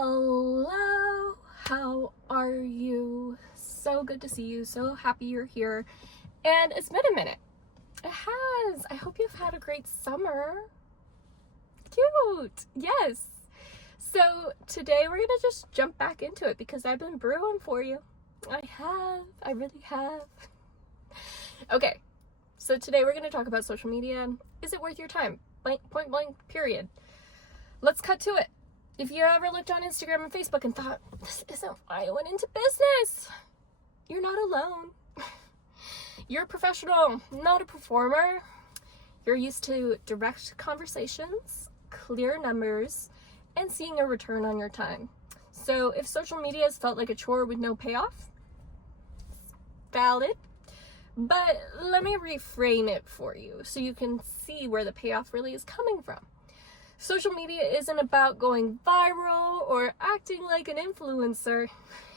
Hello, how are you? So good to see you, so happy you're here. And it's been a minute. It has. I hope you've had a great summer. Cute. Yes. So today we're gonna just jump back into it because I've been brewing for you. I really have. Okay, so today we're gonna talk about social media. Is it worth your time? Point blank, period. Let's cut to it. If you ever looked on Instagram and Facebook and thought, this isn't why I went into business, you're not alone. You're a professional, not a performer. You're used to direct conversations, clear numbers, and seeing a return on your time. So if social media has felt like a chore with no payoff, valid. But let me reframe it for you so you can see where the payoff really is coming from. Social media isn't about going viral or acting like an influencer.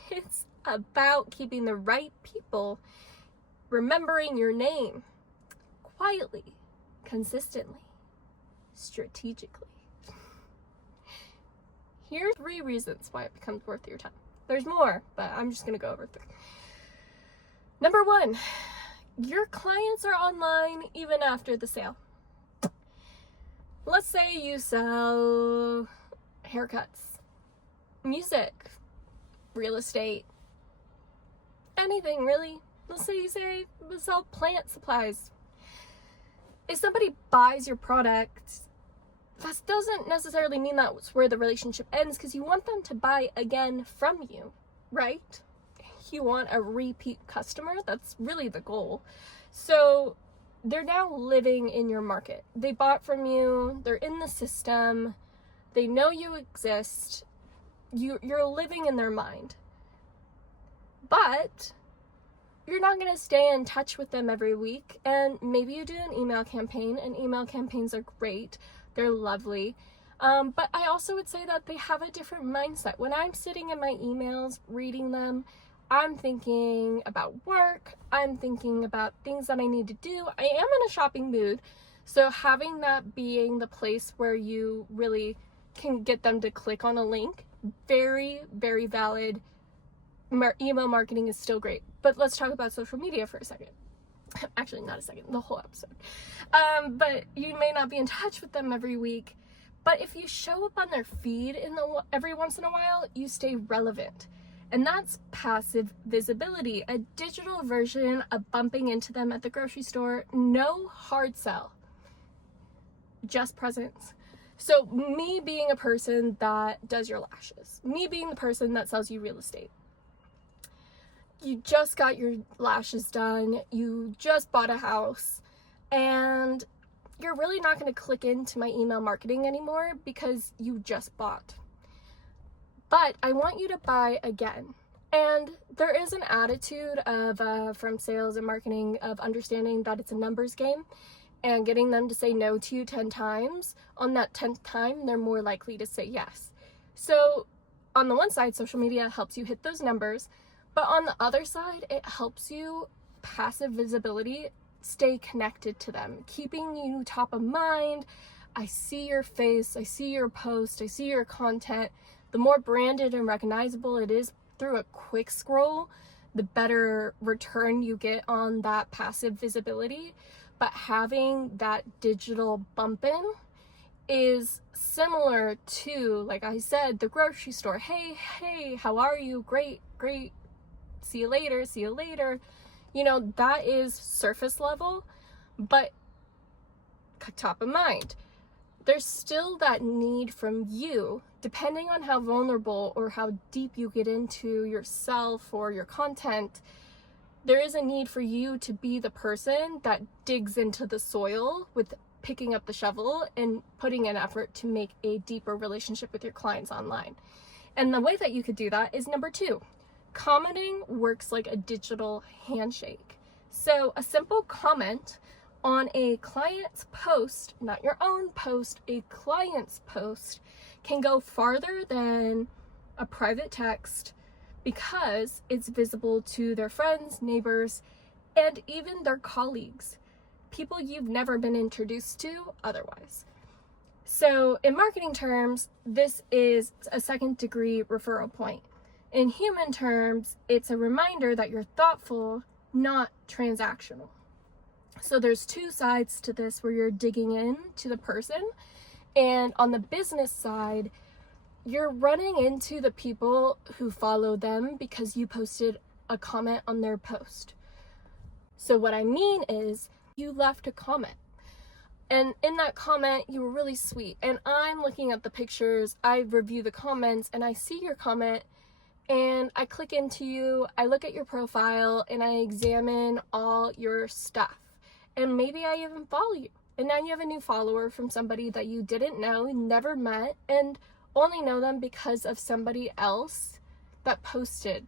It's about keeping the right people remembering your name quietly, consistently, strategically. Here are 3 reasons why it becomes worth your time. There's more, but I'm just going to go over 3. Number 1, your clients are online even after the sale. Let's say you sell haircuts, music, real estate, anything really. Let's say you sell plant supplies. If somebody buys your product, that doesn't necessarily mean that's where the relationship ends, because you want them to buy again from you, right? You want a repeat customer. That's really the goal. So they're now living in your market. They bought from you. They're in the system. They know you exist. You're living in their mind. But you're not going to stay in touch with them every week. And maybe you do an email campaign, and email campaigns are great. They're lovely. But I also would say that they have a different mindset. When I'm sitting in my emails, reading them, I'm thinking about work. I'm thinking about things that I need to do. I am in a shopping mood. So having that being the place where you really can get them to click on a link, very, very valid. Email marketing is still great. But let's talk about social media for a second. Actually, not a second, the whole episode. But you may not be in touch with them every week. But if you show up on their feed every once in a while, you stay relevant. And that's passive visibility, a digital version of bumping into them at the grocery store. No hard sell, just presence. So me being a person that does your lashes, me being the person that sells you real estate. You just got your lashes done, you just bought a house, and you're really not going to click into my email marketing anymore because you just bought. But I want you to buy again. And there is an attitude of from sales and marketing of understanding that it's a numbers game and getting them to say no to you 10 times. On that 10th time, they're more likely to say yes. So on the one side, social media helps you hit those numbers. But on the other side, it helps you, passive visibility, stay connected to them, keeping you top of mind. I see your face, I see your post, I see your content. The more branded and recognizable it is through a quick scroll, the better return you get on that passive visibility. But having that digital bump in is similar to, like I said, the grocery store. Hey, how are you? Great. See you later. You know, that is surface level, but top of mind. There's still that need from you, depending on how vulnerable or how deep you get into yourself or your content. There is a need for you to be the person that digs into the soil with picking up the shovel and putting an effort to make a deeper relationship with your clients online. And the way that you could do that is number 2. Commenting works like a digital handshake. So a simple comment on a client's post, not your own post, a client's post, can go farther than a private text because it's visible to their friends, neighbors, and even their colleagues, people you've never been introduced to otherwise. So in marketing terms, this is a second degree referral point. In human terms, it's a reminder that you're thoughtful, not transactional. So there's two sides to this where you're digging in to the person. And on the business side, you're running into the people who follow them because you posted a comment on their post. So what I mean is you left a comment. And in that comment, you were really sweet. And I'm looking at the pictures, I review the comments, and I see your comment, and I click into you, I look at your profile, and I examine all your stuff. And maybe I even follow you. And now you have a new follower from somebody that you didn't know, never met, and only know them because of somebody else that posted.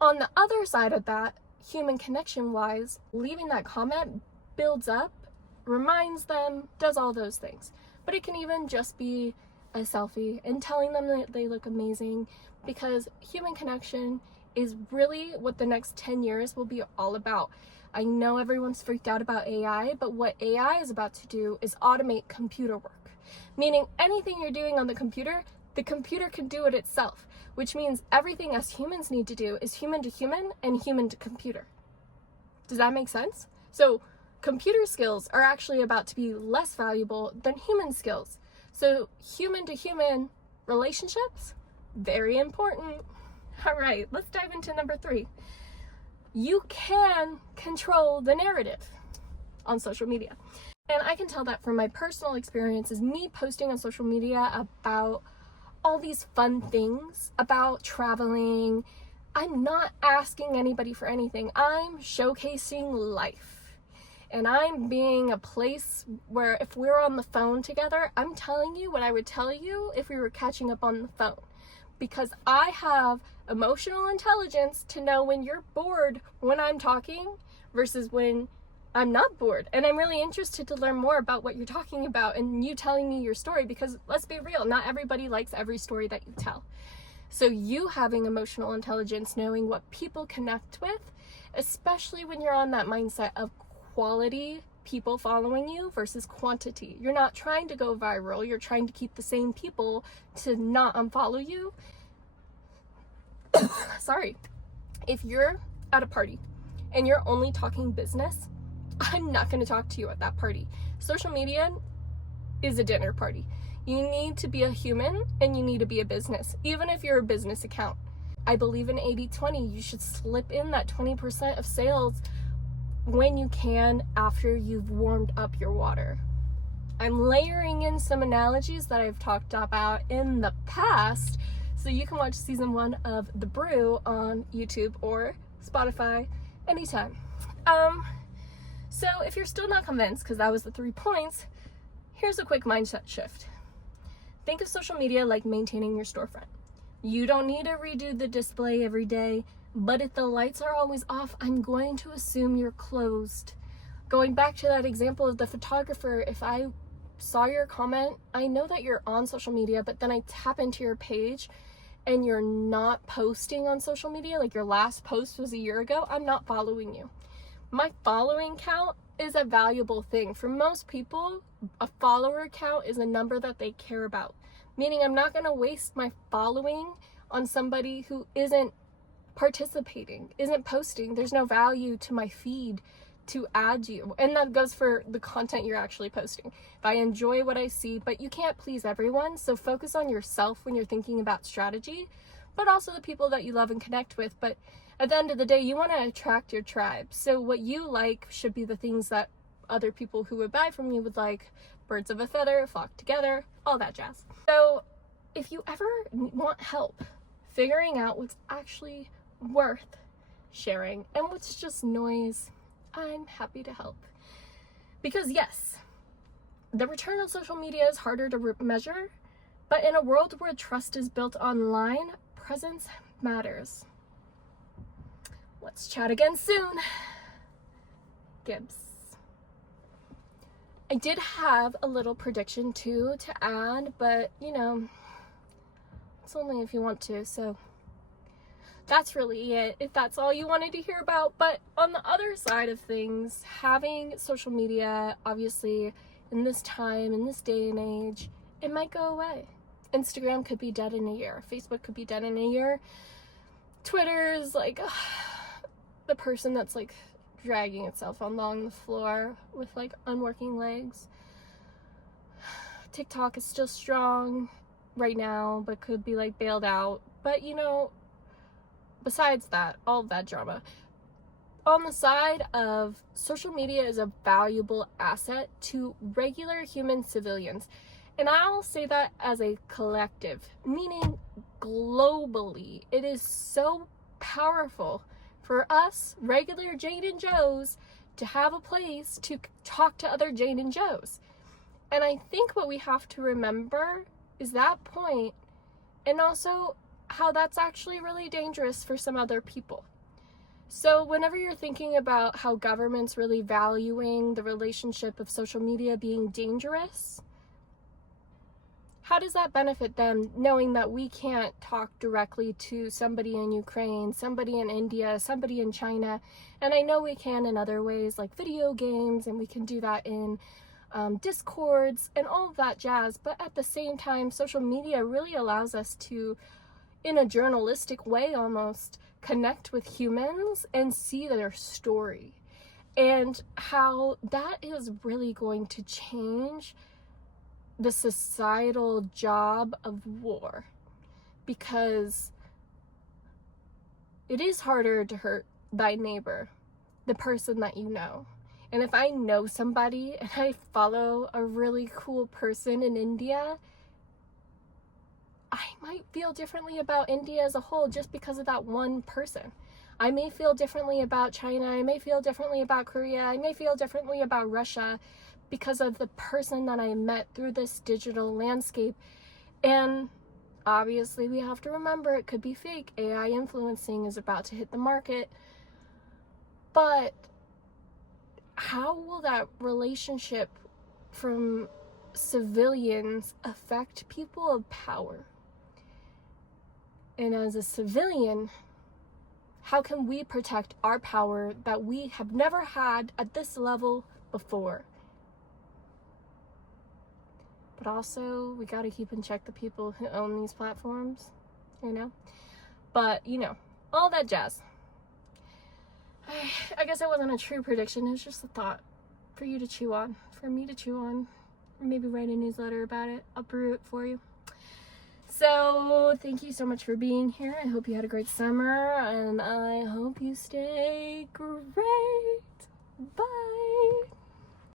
On the other side of that, human connection wise, leaving that comment builds up, reminds them, does all those things. But it can even just be a selfie and telling them that they look amazing, because human connection is really what the next 10 years will be all about. I know everyone's freaked out about AI, but what AI is about to do is automate computer work. Meaning anything you're doing on the computer can do it itself, which means everything us humans need to do is human to human and human to computer. Does that make sense? So computer skills are actually about to be less valuable than human skills. So human to human relationships, very important. All right, let's dive into number 3. You can control the narrative on social media. And I can tell that from my personal experiences, me posting on social media about all these fun things, about traveling. I'm not asking anybody for anything. I'm showcasing life. And I'm being a place where if we're on the phone together, I'm telling you what I would tell you if we were catching up on the phone. Because I have emotional intelligence to know when you're bored when I'm talking versus when I'm not bored. And I'm really interested to learn more about what you're talking about and you telling me your story, because let's be real, not everybody likes every story that you tell. So you having emotional intelligence, knowing what people connect with, especially when you're on that mindset of quality people following you versus quantity. You're not trying to go viral, you're trying to keep the same people to not unfollow you. Sorry. If you're at a party and you're only talking business, I'm not going to talk to you at that party. Social media is a dinner party. You need to be a human and you need to be a business, even if you're a business account. I believe in 80-20. You should slip in that 20% of sales when you can after you've warmed up your water. I'm layering in some analogies that I've talked about in the past, so you can watch season 1 of The Brew on YouTube or Spotify anytime. So if you're still not convinced, because that was the 3 points, here's a quick mindset shift. Think of social media like maintaining your storefront. You don't need to redo the display every day, but if the lights are always off, I'm going to assume you're closed. Going back to that example of the photographer, if I saw your comment, I know that you're on social media, but then I tap into your page and you're not posting on social media, like your last post was a year ago, I'm not following you. My following count is a valuable thing. For most people, a follower count is a number that they care about. Meaning I'm not going to waste my following on somebody who isn't participating, isn't posting. There's no value to my feed to add you. And that goes for the content you're actually posting. If I enjoy what I see, but you can't please everyone, so focus on yourself when you're thinking about strategy, but also the people that you love and connect with. But at the end of the day, you want to attract your tribe. So what you like should be the things that other people who would buy from you would like. Birds of a feather flock together, all that jazz. So if you ever want help figuring out what's actually worth sharing and what's just noise, I'm happy to help. Because yes, the return on social media is harder to measure, but in a world where trust is built online, presence matters. Let's chat again soon. Gibbs. I did have a little prediction too to add, but you know, it's only if you want to, so that's really it, if that's all you wanted to hear about. But on the other side of things, having social media obviously in this time, in this day and age, it might go away. Instagram could be dead in a year. Facebook could be dead in a year. Twitter is like the person that's like dragging itself along the floor with like unworking legs. TikTok is still strong right now, but could be like bailed out. But you know, besides that, all of that drama, on the side of social media is a valuable asset to regular human civilians. And I'll say that as a collective, meaning globally. It is so powerful for us, regular Jane and Joes, to have a place to talk to other Jane and Joes. And I think what we have to remember is that point, and also how that's actually really dangerous for some other people. So whenever you're thinking about how government's really valuing the relationship of social media being dangerous, how does that benefit them, knowing that we can't talk directly to somebody in Ukraine, somebody in India, somebody in China? And I know we can in other ways, like video games, and we can do that in Discords and all of that jazz. But at the same time, social media really allows us to, in a journalistic way almost, connect with humans and see their story, and how that is really going to change the societal job of war, because it is harder to hurt thy neighbor, the person that you know. And if I know somebody and I follow a really cool person in India, I might feel differently about India as a whole just because of that one person. I may feel differently about China. I may feel differently about Korea. I may feel differently about Russia because of the person that I met through this digital landscape. And obviously we have to remember it could be fake. AI influencing is about to hit the market. But how will that relationship from civilians affect people of power? And as a civilian, how can we protect our power that we have never had at this level before? But also, we gotta keep in check the people who own these platforms, you know? But, you know, all that jazz. I guess it wasn't a true prediction, it was just a thought for you to chew on, for me to chew on, or maybe write a newsletter about it. I'll brew it for you. So, thank you so much for being here. I hope you had a great summer, and I hope you stay great. Bye!